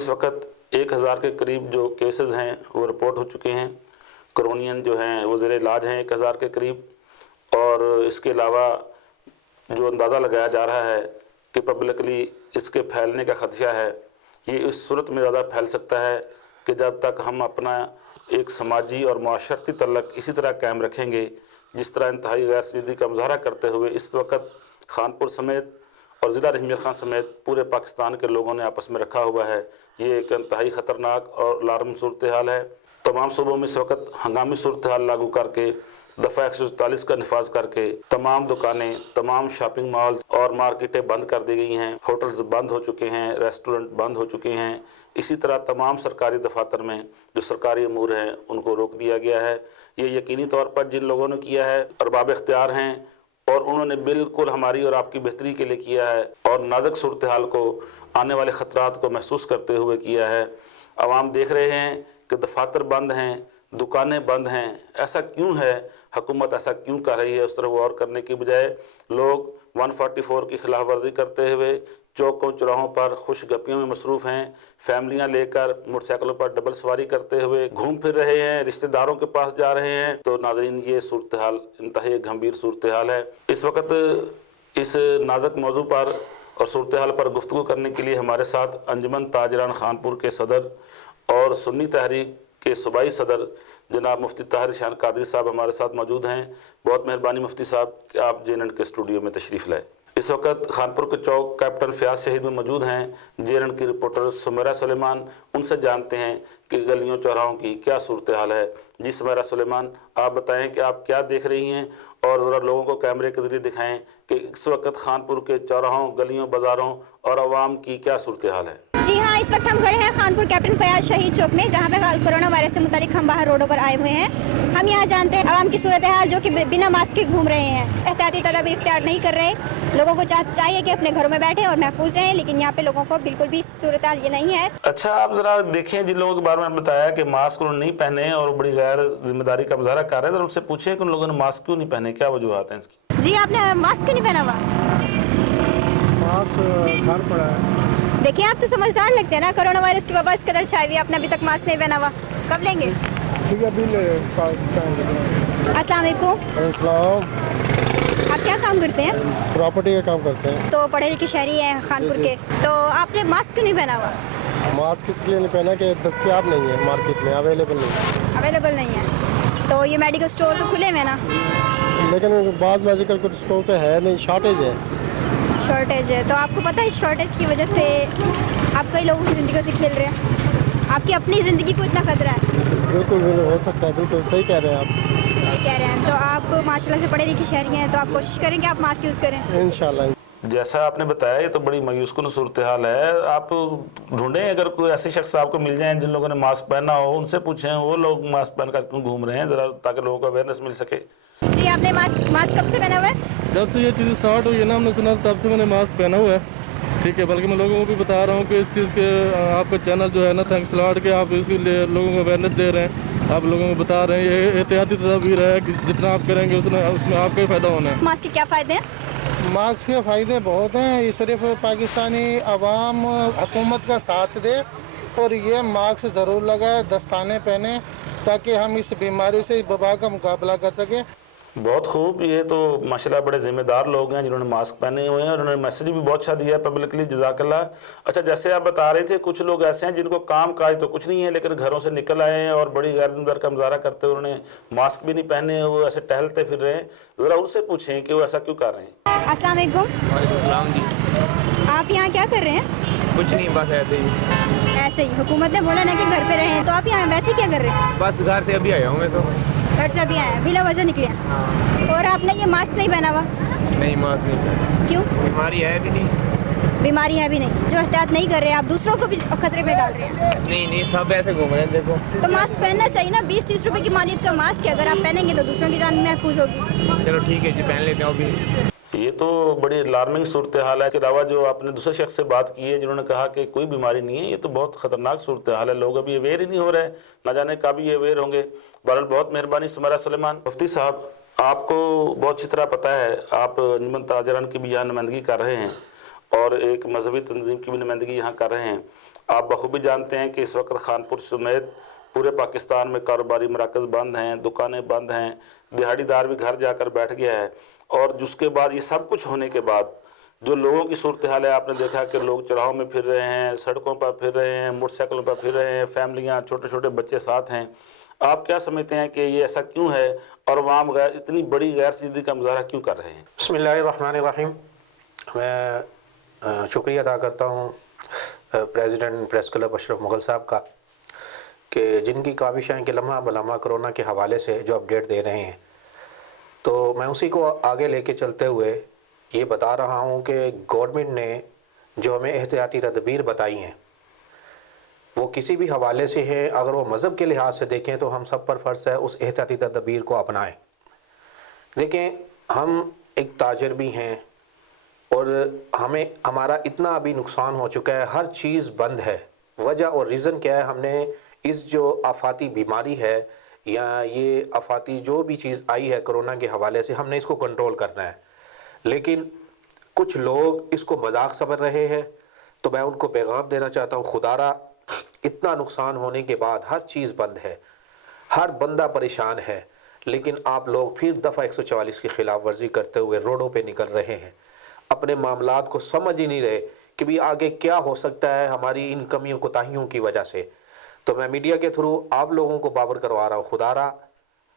اس وقت 1000 کے قریب جو کیسز ہیں وہ رپورٹ ہو چکے ہیں، کرونین جو ہیں وہ زیر علاج ہیں 1000 کے قریب، اور اس کے علاوہ جو اندازہ لگایا جا رہا ہے کہ پبلکلی اس کے پھیلنے کا خدشہ ہے، یہ اس صورت میں زیادہ پھیل سکتا ہے کہ جب تک ہم اپنا ایک سماجی اور معاشرتی تعلق اسی طرح قائم رکھیں گے جس طرح انتہائی غیر سنجیدگی کا مظاہرہ کرتے ہوئے اس وقت خانپور سمیت اور ضلع رحیم خان سمیت پورے پاکستان کے لوگوں نے آپس میں رکھا ہوا ہے۔ یہ ایک انتہائی خطرناک اور الارم صورتحال ہے۔ تمام صوبوں میں اس وقت ہنگامی صورتحال لاگو کر کے دفعہ 144 کا نفاذ کر کے تمام دکانیں، تمام شاپنگ مالز اور مارکیٹیں بند کر دی گئی ہیں، ہوٹلز بند ہو چکے ہیں، ریسٹورنٹ بند ہو چکے ہیں، اسی طرح تمام سرکاری دفاتر میں جو سرکاری امور ہیں ان کو روک دیا گیا ہے۔ یہ یقینی طور پر جن لوگوں نے کیا ہے ارباب اختیار ہیں اور انہوں نے بالکل ہماری اور آپ کی بہتری کے لیے کیا ہے اور نازک صورتحال کو، آنے والے خطرات کو محسوس کرتے ہوئے کیا ہے۔ عوام دیکھ رہے ہیں کہ دفاتر بند ہیں، دکانیں بند ہیں، ایسا کیوں ہے؟ حکومت ایسا کیوں کر رہی ہے؟ اس طرح غور کرنے کی بجائے لوگ 144 کی خلاف ورزی کرتے ہوئے چوکوں چوراہوں پر خوش گپیوں میں مصروف ہیں، فیملیاں لے کر موٹر سائیکلوں پر ڈبل سواری کرتے ہوئے گھوم پھر رہے ہیں، رشتہ داروں کے پاس جا رہے ہیں۔ تو ناظرین، یہ صورتحال انتہائی گھمبیر صورتحال ہے۔ اس وقت اس نازک موضوع پر اور صورتحال پر گفتگو کرنے کے لیے ہمارے ساتھ انجمن تاجران خانپور کے صدر اور سنی تحریک کے صوبائی صدر جناب مفتی طاہر شان قادری صاحب ہمارے ساتھ موجود ہیں۔ بہت مہربانی مفتی صاحب کہ آپ JNN کے اسٹوڈیو میں تشریف لائے۔ اس وقت خانپور کے چوک کیپٹن فیاض شہید میں موجود ہیں JNN کی رپورٹر سمیرہ سلیمان، ان سے جانتے ہیں کہ گلیوں چوراہوں کی کیا صورتحال ہے۔ جی سمیرہ سلیمان، آپ بتائیں کہ آپ کیا دیکھ رہی ہیں اور ذرا لوگوں کو کیمرے کے ذریعے دکھائیں کہ اس وقت خانپور کے چوراہوں، گلیوں، بازاروں اور عوام کی کیا صورتحال ہے۔ جی ہاں، اس وقت ہم کھڑے ہیں خانپور کیپٹن فیاض شہید چوک میں، جہاں پہ کرونا وائرس سے متعلق ہم باہر روڈوں پر آئے ہوئے ہیں۔ ہم یہاں جانتے ہیں عوام کی صورتحال جو کہ بنا ماسک کے گھوم رہے ہیں، احتیاطی تدابیر اختیار نہیں کر رہے۔ لوگوں کو چاہیے کہ اپنے گھروں میں بیٹھیں اور محفوظ رہیں، لیکن یہاں پہ لوگوں کو بالکل بھی صورتحال یہ نہیں ہے۔ اچھا، آپ ذرا دیکھیں جن لوگوں کے بارے میں آپ بتایا کہ ماسک انہوں نے نہیں پہنے اور بڑی غیر ذمہ داری کا مظاہرہ کر رہے ہیں، ذرا ان سے پوچھیں کہ ان لوگوں نے ماسک کیوں نہیں پہنے، کیا وجوہات ہیں اس کی؟ جی، آپ نے ماسک کیوں نہیں پہنا ہوا؟ ماسک گھر پڑا ہے۔ دیکھیں، آپ تو سمجھدار لگتے ہیں نا، کرونا وائرس کی وبا اس قدر چھائی ہوئی ہے، آپ نے ابھی تک ماسک نہیں پہنا ہوا، کب لیں گے؟ السلام علیکم۔ السلام۔ آپ کیا کام کرتے ہیں؟ پراپرٹی کا کام کرتے ہیں۔ تو پڑھے لکھے شہری ہیں خانپور کے، تو آپ نے ماسک کیوں نہیں پہنا ہوا؟ ماسک اس لیے نہیں پہنا کہ دستیاب نہیں ہے مارکیٹ میں، اویلیبل نہیں ہے۔ تو یہ میڈیکل اسٹور تو کھلے ہوئے نا؟ لیکن بعض میڈیکل اسٹور پہ ہے نہیں، شارٹیج ہے۔ تو آپ کو پتہ ہے اس شارٹیج کی وجہ سے آپ کئی لوگوں کی زندگیوں سے کھیل رہے ہیں، آپ کی اپنی زندگی کو اتنا خطرہ ہے؟ بالکل ہو سکتا ہے، بالکل صحیح کہہ رہے ہیں آپ۔ صحیح کہہ رہے ہیں، تو آپ ماشاء اللہ سے پڑھے لکھے شہری ہیں، تو آپ کوشش کریں کہ آپ ماسک یوز کریں انشاءاللہ۔ جیسا آپ نے بتایا یہ تو بڑی مایوس کن صورتحال ہے۔ آپ ڈھونڈیں اگر کوئی ایسے شخص آپ کو مل جائیں جن لوگوں نے ماسک پہنا ہو، ان سے پوچھیں وہ لوگ ماسک پہن کر کیوں گھوم رہے ہیں، ذرا تاکہ لوگوں کو اویئرنیس مل سکے۔ جی، آپ نے ماسک کب سے پہنا ہوا ہے؟ جب سے یہ چیز اسٹارٹ ہوئی ہے نا، ہم نے سنا تب سے میں نے ماسک پہنا ہوا ہے، ٹھیک ہے۔ بلکہ میں لوگوں کو بھی بتا رہا ہوں کہ اس چیز کے آپ کا چینل جو ہے نا، تھینکس لاٹ کہ آپ اس کے لیے لوگوں کو اویئرنیس دے رہے ہیں، آپ لوگوں کو بتا رہے ہیں یہ احتیاطی تدابیر ہے کہ جتنا آپ کریں گے اس میں آپ کا ہی فائدہ ہونا ہے۔ ماسک کے کیا فائدے ہیں؟ ماسک کے فائدے بہت ہیں، یہ صرف پاکستانی عوام حکومت کا ساتھ دے اور یہ ماسک ضرور لگائے، دستانے پہنے، تاکہ ہم اس بیماری سے، اس وبا کا مقابلہ کر سکیں۔ بہت خوب، یہ تو ماشاءاللہ بڑے ذمہ دار لوگ ہیں جنہوں نے ماسک پہنے ہوئے ہیں اور انہوں نے میسیج بھی بہت اچھا دیا ہے پبلکلی، جزاک اللہ۔ اچھا، جیسے آپ بتا رہے تھے کچھ لوگ ایسے ہیں جن کو کام کاج تو کچھ نہیں ہے لیکن گھروں سے نکل آئے ہیں اور بڑی غیر ذمہ داری کا مظاہرہ کرتے ہوئے انہوں نے ماسک بھی نہیں پہنے، وہ ایسے ٹہلتے پھر رہے ہیں، ذرا ان سے پوچھیں کہ وہ ایسا کیوں کر رہے ہیں۔ السلام علیکم۔ وعلیکم السلام جی۔ آپ یہاں کیا کر رہے ہیں؟ کچھ نہیں، بس ایسے ہی۔ ایسے ہی، حکومت نے بولا نا کہ گھر پہ رہیں، تو آپ یہاں ویسے کیا کر رہے ہیں؟ بس گھر سے ابھی آیا ہوں میں تو۔ گھر سے ابھی آئے ہیں، بلا وجہ نکلے ہیں؟ ہاں۔ اور آپ نے یہ ماسک نہیں پہنا ہوا؟ نہیں، ماسک نہیں پہنا۔ کیوں؟ بیماری ہے بھی نہیں۔ بیماری ہے بھی نہیں، جو احتیاط نہیں کر رہے آپ دوسروں کو بھی خطرے میں ڈال رہے ہیں۔ نہیں، سب ایسے گھوم رہے ہیں دیکھو۔ تو ماسک پہننا چاہیے نا، 20-30 روپے کی مالیت کا ماسک ہے، اگر آپ پہنیں گے تو دوسروں کی جان محفوظ ہوگی۔ چلو ٹھیک ہے جی، پہن لیتے ہیں ابھی۔ یہ تو بڑی الارمنگ صورتحال ہے۔ کے علاوہ جو آپ نے دوسرے شخص سے بات کی ہے جنہوں نے کہا کہ کوئی بیماری نہیں ہے، یہ تو بہت خطرناک صورتحال ہے، لوگ ابھی اویئر ہی نہیں ہو رہے، نہ جانے کب یہ اویئر ہوں گے۔ بہرحال بہت مہربانی سمیرہ سلیمان۔ مفتی صاحب، آپ کو بہت اچھی طرح پتہ ہے، آپ انجمن تاجران کی بھی یہاں نمائندگی کر رہے ہیں اور ایک مذہبی تنظیم کی بھی نمائندگی یہاں کر رہے ہیں. آپ بخوبی جانتے ہیں کہ اس وقت خانپور سمیت پورے پاکستان میں کاروباری مراکز بند ہیں، دکانیں بند ہیں، دہاڑی دار بھی گھر جا کر بیٹھ گیا ہے. اور جس کے بعد یہ سب کچھ ہونے کے بعد جو لوگوں کی صورتحال ہے، آپ نے دیکھا کہ لوگ چراہوں میں پھر رہے ہیں، سڑکوں پر پھر رہے ہیں، موٹر سائیکلوں پر پھر رہے ہیں، فیملیاں، چھوٹے چھوٹے بچے ساتھ ہیں. آپ کیا سمجھتے ہیں کہ یہ ایسا کیوں ہے اور عوام اتنی بڑی غیر سنجیدگی کا مظاہرہ کیوں کر رہے ہیں؟ بسم اللہ الرحمن الرحیم. میں شکریہ ادا کرتا ہوں پریزیڈنٹ پریس کلب اشرف مغل صاحب کا کہ جن کی کاوش ہے کہ لمحہ بلمحہ کرونا کے حوالے سے جو اپڈیٹ دے رہے ہیں. تو میں اسی کو آگے لے کے چلتے ہوئے یہ بتا رہا ہوں کہ گورنمنٹ نے جو ہمیں احتیاطی تدابیر بتائی ہیں وہ کسی بھی حوالے سے ہیں. اگر وہ مذہب کے لحاظ سے دیکھیں تو ہم سب پر فرض ہے اس احتیاطی تدابیر کو اپنائیں. دیکھیں، ہم ایک تاجر بھی ہیں اور ہمارا اتنا ابھی نقصان ہو چکا ہے، ہر چیز بند ہے. وجہ اور ریزن کیا ہے؟ ہم نے اس جو آفاتی بیماری ہے یا یہ آفاتی جو بھی چیز آئی ہے کرونا کے حوالے سے، ہم نے اس کو کنٹرول کرنا ہے. لیکن کچھ لوگ اس کو مذاق سمجھ رہے ہیں. تو میں ان کو پیغام دینا چاہتا ہوں، خدا را اتنا نقصان ہونے کے بعد ہر چیز بند ہے، ہر بندہ پریشان ہے، لیکن آپ لوگ پھر دفعہ 144 کی خلاف ورزی کرتے ہوئے روڈوں پہ نکل رہے ہیں. اپنے معاملات کو سمجھ ہی نہیں رہے کہ بھی آگے کیا ہو سکتا ہے ہماری ان کمیوں کوتاہیوں کی وجہ سے. تو میں میڈیا کے تھرو آپ لوگوں کو باور کروا رہا ہوں، خدا را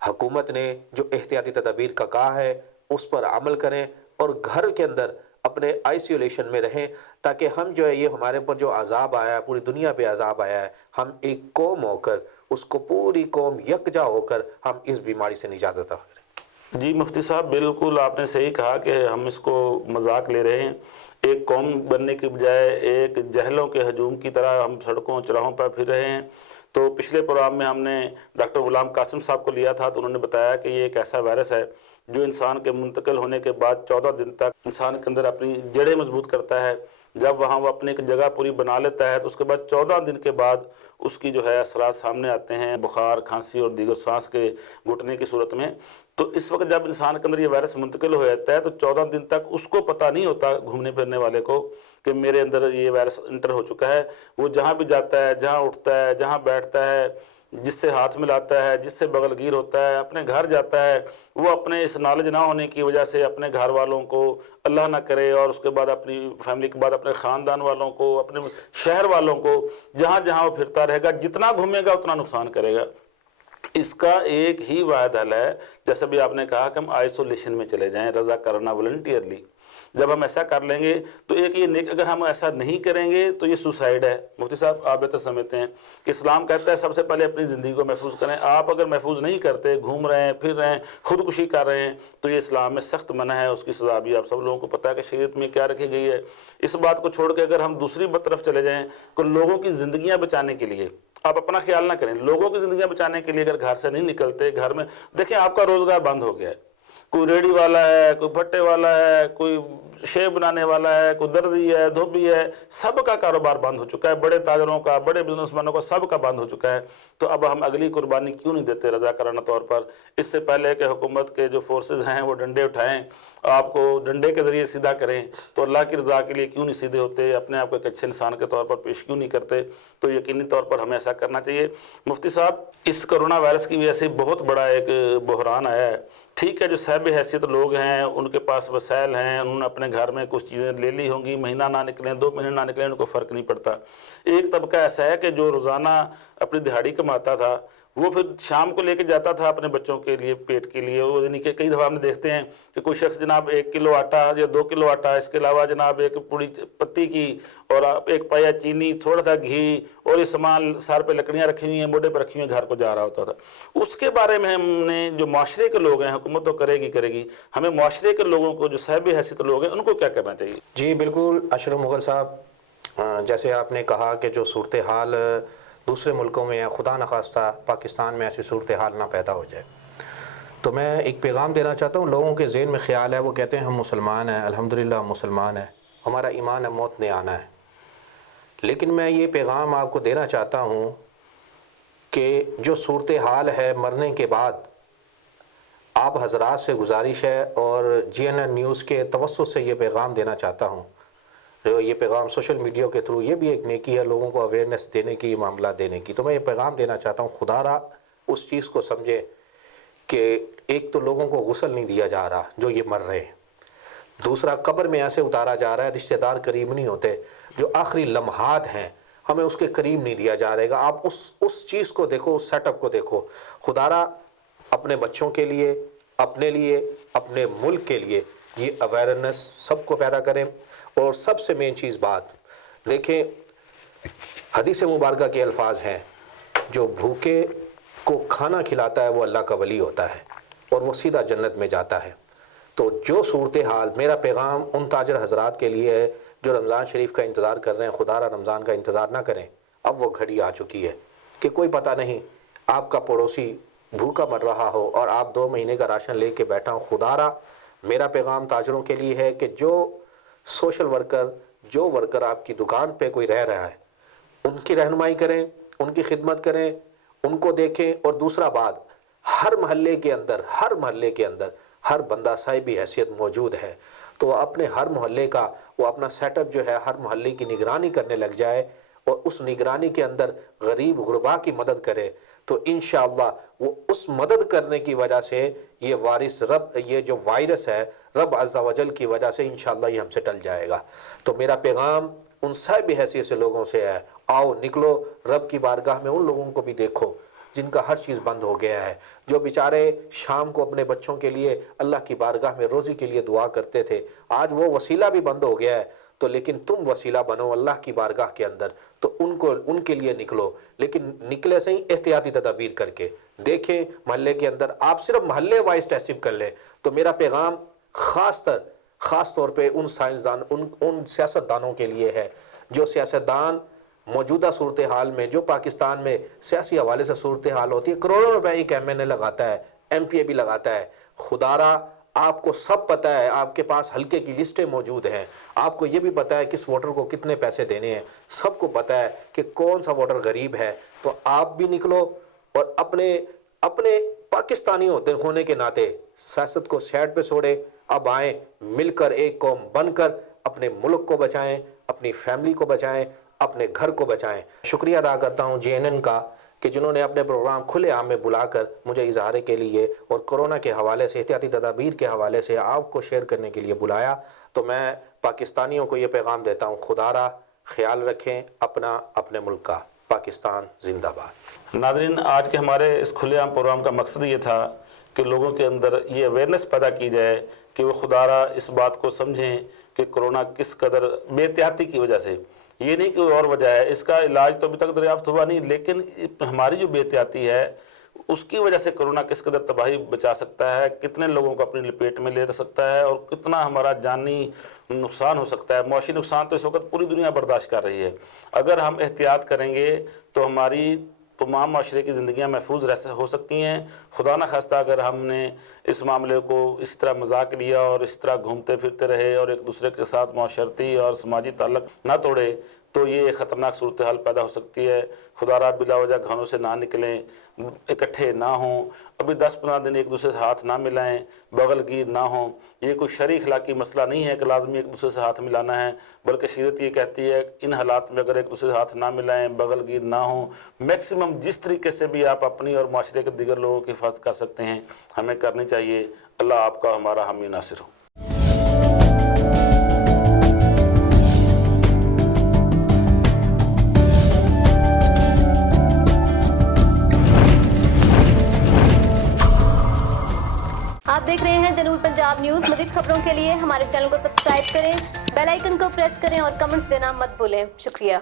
حکومت نے جو احتیاطی تدابیر کا کہا ہے اس پر عمل کریں اور گھر کے اندر اپنے آئسولیشن میں رہیں، تاکہ ہم جو ہے یہ ہمارے پر جو عذاب آیا ہے، پوری دنیا پہ عذاب آیا ہے، ہم ایک قوم ہو کر اس کو پوری قوم یکجا ہو کر ہم اس بیماری سے نجات عطا کریں. جی مفتی صاحب، بالکل آپ نے صحیح کہا کہ ہم اس کو مذاق لے رہے ہیں. ایک قوم بننے کے بجائے ایک جہلوں کے ہجوم کی طرح ہم سڑکوں چراہوں پر پھر رہے ہیں. تو پچھلے پروگرام میں ہم نے ڈاکٹر غلام قاسم صاحب کو لیا تھا تو انہوں نے بتایا کہ یہ ایک ایسا وائرس ہے جو انسان کے منتقل ہونے کے بعد 14 دن تک انسان کے اندر اپنی جڑیں مضبوط کرتا ہے. جب وہاں وہ اپنی ایک جگہ پوری بنا لیتا ہے تو اس کے بعد 14 دن کے بعد اس کی جو ہے اثرات سامنے آتے ہیں، بخار، کھانسی اور دیگر سانس کے گھٹنے کی صورت میں. تو اس وقت جب انسان کے اندر یہ وائرس منتقل ہو جاتا ہے تو 14 دن تک اس کو پتہ نہیں ہوتا، گھومنے پھرنے والے کو، کہ میرے اندر یہ وائرس انٹر ہو چکا ہے. وہ جہاں بھی جاتا ہے، جہاں اٹھتا ہے، جہاں بیٹھتا ہے، جس سے ہاتھ ملاتا ہے، جس سے بغل گیر ہوتا ہے، اپنے گھر جاتا ہے، وہ اپنے اس نالج نہ ہونے کی وجہ سے اپنے گھر والوں کو، اللہ نہ کرے، اور اس کے بعد اپنی فیملی کے بعد اپنے خاندان والوں کو، اپنے شہر والوں کو، جہاں جہاں وہ پھرتا رہے گا، جتنا گھومے گا اتنا نقصان کرے گا. اس کا ایک ہی واحد حل ہے، جیسا بھی آپ نے کہا کہ ہم آئسولیشن میں چلے جائیں، رضا کرنا والنٹیئرلی. جب ہم ایسا کر لیں گے تو ایک یہ نیک، اگر ہم ایسا نہیں کریں گے تو یہ سوسائڈ ہے. مفتی صاحب آپ بہتر سمجھتے ہیں کہ اسلام کہتا ہے سب سے پہلے اپنی زندگی کو محفوظ کریں. آپ اگر محفوظ نہیں کرتے، گھوم رہے ہیں، پھر رہے ہیں، خودکشی کر رہے ہیں، تو یہ اسلام میں سخت منع ہے. اس کی سزا بھی آپ سب لوگوں کو پتہ ہے کہ شریعت میں کیا رکھی گئی ہے. اس بات کو چھوڑ کے اگر ہم دوسری طرف چلے جائیں کہ لوگوں کی زندگیاں بچانے کے لیے آپ اپنا خیال نہ کریں، لوگوں کی زندگیاں بچانے کے لیے اگر گھر سے نہیں نکلتے، گھر میں دیکھیں آپ کا روزگار بند ہو گیا ہے. کوئی ریڑھی والا ہے، کوئی بھٹے والا ہے، کوئی شیب بنانے والا ہے، کوئی درزی ہے، دھوبی ہے، سب کا کاروبار بند ہو چکا ہے. بڑے تاجروں کا، بڑے بزنس مینوں کا، سب کا بند ہو چکا ہے. تو اب ہم اگلی قربانی کیوں نہیں دیتے رضاکارانہ طور پر؟ اس سے پہلے کہ حکومت کے جو فورسز ہیں وہ ڈنڈے اٹھائیں، آپ کو ڈنڈے کے ذریعے سیدھا کریں، تو اللہ کی رضا کے لیے کیوں نہیں سیدھے ہوتے؟ اپنے آپ کو ایک اچھے انسان کے طور پر پیش کیوں نہیں کرتے؟ تو یقینی طور پر ہمیں ایسا کرنا چاہیے. مفتی صاحب، اس کرونا وائرس کی وجہ سے بہت بڑا ایک بحران آیا ہے. ٹھیک ہے، جو صاحب حیثیت لوگ ہیں، ان کے پاس وسائل ہیں، انہوں نے اپنے گھر میں کچھ چیزیں لے لی ہوں گی، مہینہ نہ نکلیں، 2 مہینے نہ نکلیں، ان کو فرق نہیں پڑتا. ایک طبقہ ایسا ہے کہ جو روزانہ اپنی دہاڑی کماتا تھا، وہ پھر شام کو لے کے جاتا تھا اپنے بچوں کے لیے، پیٹ کے لیے. وہ یعنی کہ کئی دفعہ ہم دیکھتے ہیں کہ کوئی شخص جناب 1 کلو آٹا یا 2 کلو آٹا، اس کے علاوہ جناب ایک پوری پتی کی اور 1 پایا چینی، تھوڑا سا گھی اور یہ سامان سار پہ لکڑیاں رکھی ہوئی ہیں، موڈے پہ رکھی ہوئی ہیں، گھر کو جا رہا ہوتا تھا. اس کے بارے میں ہم نے جو معاشرے کے لوگ ہیں، حکومت تو کرے گی، ہمیں معاشرے کے لوگوں کو، جو صاحب حیثیت لوگ ہیں، ان کو کیا کرنا چاہیے؟ جی بالکل اشرف مغل صاحب، جیسے آپ نے کہا کہ جو صورتحال دوسرے ملکوں میں ہے، خدا نخواستہ پاکستان میں ایسی صورتحال نہ پیدا ہو جائے. تو میں ایک پیغام دینا چاہتا ہوں. لوگوں کے ذہن میں خیال ہے، وہ کہتے ہیں ہم مسلمان ہیں، الحمدللہ ہم مسلمان ہیں، ہمارا ایمان ہے، موت نے آنا ہے. لیکن میں یہ پیغام آپ کو دینا چاہتا ہوں کہ جو صورتحال ہے مرنے کے بعد، آپ حضرات سے گزارش ہے اور جی این این نیوز کے توسط سے یہ پیغام دینا چاہتا ہوں. یہ پیغام سوشل میڈیا کے تھرو یہ بھی ایک نیکی ہے لوگوں کو اویئرنیس دینے کی، معاملہ دینے کی. تو میں یہ پیغام دینا چاہتا ہوں خدا را اس چیز کو سمجھے کہ ایک تو لوگوں کو غسل نہیں دیا جا رہا جو یہ مر رہے ہیں، دوسرا قبر میں ایسے اتارا جا رہا ہے، رشتہ دار قریب نہیں ہوتے، جو آخری لمحات ہیں ہمیں اس کے قریب نہیں دیا جا رہے گا. آپ اس چیز کو دیکھو، اس سیٹ اپ کو دیکھو. خدا را اپنے بچوں کے لیے، اپنے لیے، اپنے ملک کے لیے یہ اویئرنیس سب کو پیدا کریں. اور سب سے مین چیز بات دیکھیں، حدیث مبارکہ کے الفاظ ہیں، جو بھوکے کو کھانا کھلاتا ہے وہ اللہ کا ولی ہوتا ہے اور وہ سیدھا جنت میں جاتا ہے. تو جو صورتحال، میرا پیغام ان تاجر حضرات کے لیے ہے جو رمضان شریف کا انتظار کر رہے ہیں، خدا را رمضان کا انتظار نہ کریں. اب وہ گھڑی آ چکی ہے کہ کوئی پتہ نہیں آپ کا پڑوسی بھوکا مر رہا ہو اور آپ 2 مہینے کا راشن لے کے بیٹھا ہوں. خدا را میرا پیغام تاجروں کے لیے ہے کہ جو سوشل ورکر، جو ورکر آپ کی دکان پہ کوئی رہ رہا ہے ان کی رہنمائی کریں، ان کی خدمت کریں، ان کو دیکھیں. اور دوسرا بات، ہر محلے کے اندر ہر بندہ صاحبی حیثیت موجود ہے، تو اپنے ہر محلے کا وہ اپنا سیٹ اپ جو ہے ہر محلے کی نگرانی کرنے لگ جائے اور اس نگرانی کے اندر غریب غربا کی مدد کرے. تو انشاءاللہ وہ اس مدد کرنے کی وجہ سے یہ یہ جو وائرس ہے رب عز و جل کی وجہ سے انشاءاللہ یہ ہم سے ٹل جائے گا. تو میرا پیغام ان صاحب حیثیت سے لوگوں سے ہے، آؤ نکلو رب کی بارگاہ میں. ان لوگوں کو بھی دیکھو جن کا ہر چیز بند ہو گیا ہے، جو بیچارے شام کو اپنے بچوں کے لیے اللہ کی بارگاہ میں روزی کے لیے دعا کرتے تھے، آج وہ وسیلہ بھی بند ہو گیا ہے. تو لیکن تم وسیلہ بنو اللہ کی بارگاہ کے اندر، تو ان کے لیے نکلو. لیکن نکلے سے ہی احتیاطی تدابیر کر کے دیکھیں. محلے کے اندر آپ صرف محلے وائز ٹیسٹنگ کر لیں. تو میرا پیغام خاص طور پہ ان سیاستدانوں کے لیے ہے جو سیاستدان موجودہ صورتحال میں، جو پاکستان میں سیاسی حوالے سے صورتحال ہوتی ہے، کروڑوں روپے ایک ایم این اے لگاتا ہے، ایم پی اے بھی لگاتا ہے. خدا را آپ کو سب پتہ ہے، آپ کے پاس حلقے کی لسٹیں موجود ہیں، آپ کو یہ بھی پتہ ہے کس ووٹر کو کتنے پیسے دینے ہیں، سب کو پتہ ہے کہ کون سا ووٹر غریب ہے. تو آپ بھی نکلو اور اپنے پاکستانی ہونے کے ناطے سیاست کو سائڈ پہ چھوڑیں. اب آئیں مل کر ایک قوم بن کر اپنے ملک کو بچائیں، اپنی فیملی کو بچائیں، اپنے گھر کو بچائیں. شکریہ ادا کرتا ہوں JNN کا کہ جنہوں نے اپنے پروگرام کھلے عام میں بلا کر مجھے اظہار کے لیے اور کرونا کے حوالے سے، احتیاطی تدابیر کے حوالے سے آپ کو شیئر کرنے کے لیے بلایا. تو میں پاکستانیوں کو یہ پیغام دیتا ہوں، خدا را خیال رکھیں اپنے ملک کا. پاکستان زندہ باد. ناظرین، آج کے ہمارے اس کھلے عام پروگرام کا مقصد یہ تھا کہ لوگوں کے اندر یہ اویئرنیس پیدا کی جائے کہ وہ خدا را اس بات کو سمجھیں کہ کرونا کس قدر بے احتیاطی کی وجہ سے، یہ نہیں کہ اور وجہ ہے، اس کا علاج تو ابھی تک دریافت ہوا نہیں، لیکن ہماری جو بے احتیاطی ہے اس کی وجہ سے کرونا کس قدر تباہی بچا سکتا ہے، کتنے لوگوں کو اپنی لپیٹ میں لے سکتا ہے اور کتنا ہمارا جانی نقصان ہو سکتا ہے. معاشی نقصان تو اس وقت پوری دنیا برداشت کر رہی ہے. اگر ہم احتیاط کریں گے تو ہماری تمام معاشرے کی زندگیاں محفوظ ہو سکتی ہیں. خدا نہ خواستہ اگر ہم نے اس معاملے کو اس طرح مذاق لیا اور اس طرح گھومتے پھرتے رہے اور ایک دوسرے کے ساتھ معاشرتی اور سماجی تعلق نہ توڑے تو یہ خطرناک صورتحال پیدا ہو سکتی ہے. خدا را بلا وجہ گھروں سے نہ نکلیں، اکٹھے نہ ہوں، ابھی 10-15 دن ایک دوسرے سے ہاتھ نہ ملائیں، بغل گیر نہ ہوں. یہ کوئی شرعی اخلاقی مسئلہ نہیں ہے کہ لازمی ایک دوسرے سے ہاتھ ملانا ہے، بلکہ شریعت یہ کہتی ہے ان حالات میں اگر ایک دوسرے سے ہاتھ نہ ملائیں، بغل گیر نہ ہوں، میکسیمم جس طریقے سے بھی آپ اپنی اور معاشرے کے دیگر لوگوں کی حفاظت کر سکتے ہیں ہمیں کرنی چاہیے. اللہ آپ کا ہمارا حامی ناصر ہو. آپ دیکھ رہے ہیں جنوب پنجاب نیوز. مزید خبروں کے لیے ہمارے چینل کو سبسکرائب کریں، بیل آئیکن کو پریس کریں اور کمنٹس دینا مت بھولیں. شکریہ.